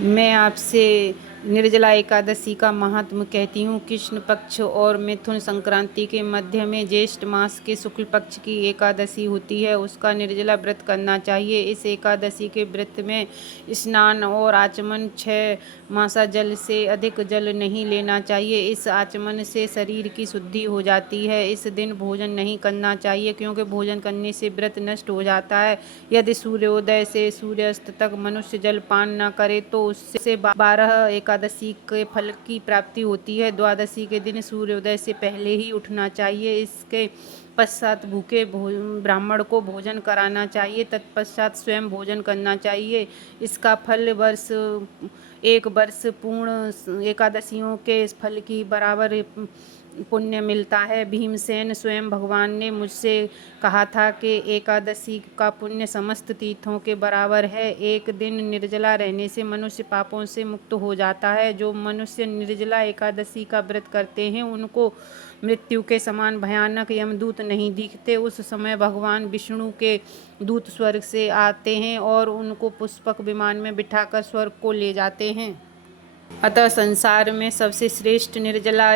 मैं आपसे निर्जला एकादशी का महात्म्य कहती हूँ। कृष्ण पक्ष और मिथुन संक्रांति के मध्य में ज्येष्ठ मास के शुक्ल पक्ष की एकादशी होती है, उसका निर्जला व्रत करना चाहिए। इस एकादशी के व्रत में स्नान और आचमन 6 मासा जल से अधिक जल नहीं लेना चाहिए। इस आचमन से शरीर की शुद्धि हो जाती है। इस दिन भोजन नहीं करना चाहिए, क्योंकि भोजन करने से व्रत नष्ट हो जाता है। यदि सूर्योदय से सूर्यास्त तक मनुष्य जलपान न करे तो उससे 12 एकादशी के फल की प्राप्ति होती है। द्वादशी के दिन सूर्योदय से पहले ही उठना चाहिए। इसके पश्चात भूखे ब्राह्मण को भोजन कराना चाहिए, तत्पश्चात स्वयं भोजन करना चाहिए। इसका फल एक वर्ष पूर्ण एकादशियों के फल की बराबर पुण्य मिलता है। भीमसेन स्वयं भगवान ने मुझसे कहा था कि एकादशी का पुण्य समस्त तीर्थों के बराबर है। एक दिन निर्जला रहने से मनुष्य पापों से मुक्त हो जाता है। जो मनुष्य निर्जला एकादशी का व्रत करते हैं उनको मृत्यु के समान भयानक यमदूत नहीं दिखते। उस समय भगवान विष्णु के दूत स्वर्ग से आते हैं और उनको पुष्पक विमान में बिठाकर स्वर्ग को ले जाते हैं। अतः संसार में सबसे श्रेष्ठ निर्जला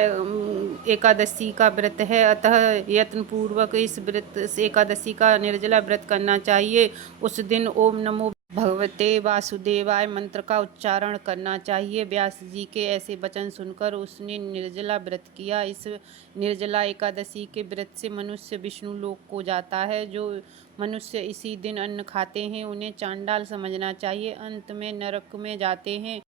एकादशी का व्रत है। अतः यत्नपूर्वक इस एकादशी का निर्जला व्रत करना चाहिए। उस दिन ओम नमो भगवते वासुदेवाय मंत्र का उच्चारण करना चाहिए। व्यास जी के ऐसे वचन सुनकर उसने निर्जला व्रत किया। इस निर्जला एकादशी के व्रत से मनुष्य विष्णु लोक को जाता है। जो मनुष्य इसी दिन अन्न खाते हैं उन्हें चांडाल समझना चाहिए, अंत में नरक में जाते हैं।